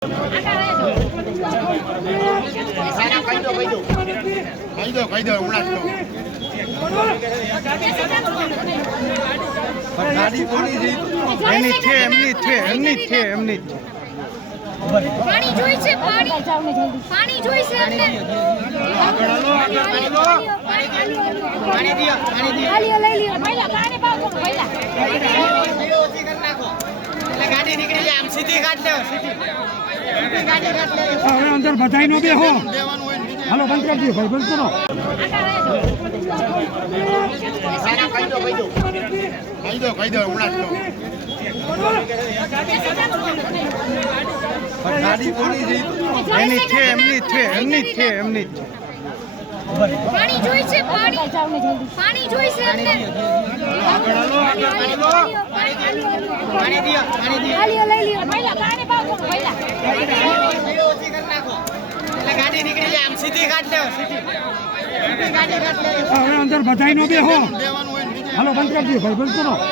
પાણી જોઈ છે, પાણી જોઈ છે અમને. પાણી દિયો, લઈ લ્યો પહેલા પાણી પાવો પહેલા. ઓછી કરી નાખો એટલે ગાડી નીકળી જાય. આમ સીધી કાઢ લેવો, સીધી ગાડી કાઢ લેવો. હવે અંદર બધાઈ નો બેહો. હાલો બંધ કરી દો ભાઈ, બંધ કરો. કહી દો હમણાં ગાડી કોની છે? એમની પાણી જોઈ છે, પાણી જોઈ છે અમને. પાણી દિયો, લઈ લ્યો પહેલા પાણી પાવો પહેલા. ઓછી કરી નાખો એટલે ગાડી નીકળી જાય. આમ સીધી કાઢ લેવો, સીધી ગાડી કાઢ લેવો. હવે અંદર બધાઈ નો બેહો. હાલો બંધ કરી દો ભાઈ, બંધ કરો.